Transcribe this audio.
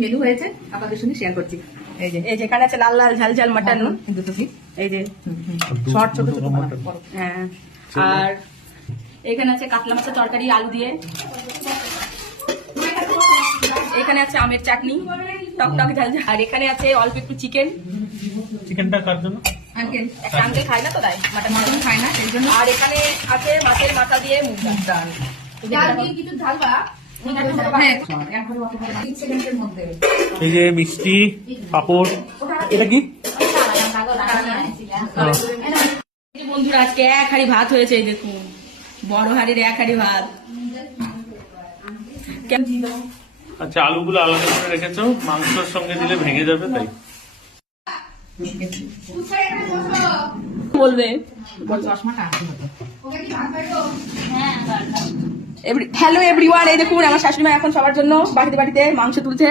Menu হয়েছে আপনাদের সঙ্গে শেয়ার করছি। এই যে এখানে আছে লাল লাল ঝাল ঝাল মাটন, কিন্তু তুমি এই যে শর্ট ছোট ছোট বড়। হ্যাঁ, আর এখানে আছে কাতলা মাছের তরকারি আলু দিয়ে, এখানে আছে আমের চাটনি টক টক ঝাল ঝাল, আর এখানে আছে অল্প একটু চিকেন। চিকেনটা কার জন্য? আঙ্কেল একটা আঙ্কেল খায় না তো তাই মাটন মটন খায় না সেই জন্য। আর এখানে আছে মাছের মাথা দিয়ে মুগ ডাল। ডাল দিয়ে কিছু ঢালবা। হ্যাঁ, একবারে অত করে 3 সেকেন্ডের মধ্যে। এই যে মিষ্টি পাপড়, এটা কি? এই যে বন্ধুরা আজকে এক হাঁড়ি ভাত হয়েছে, এই দেখুন বড় হাঁড়ির এক হাঁড়ি ভাত। আচ্ছা, আলুগুলো আলাদা করে রেখেছো, মাংসের সঙ্গে দিলে ভেঙে যাবে তাই। বলবে চশমাটা আছে হতো। হ্যালো এভরিওয়ান, এই দেখুন আমার শাশুড়ি মা এখন সবার জন্য বাড়িতে বাড়িতে মাংস তুলছে।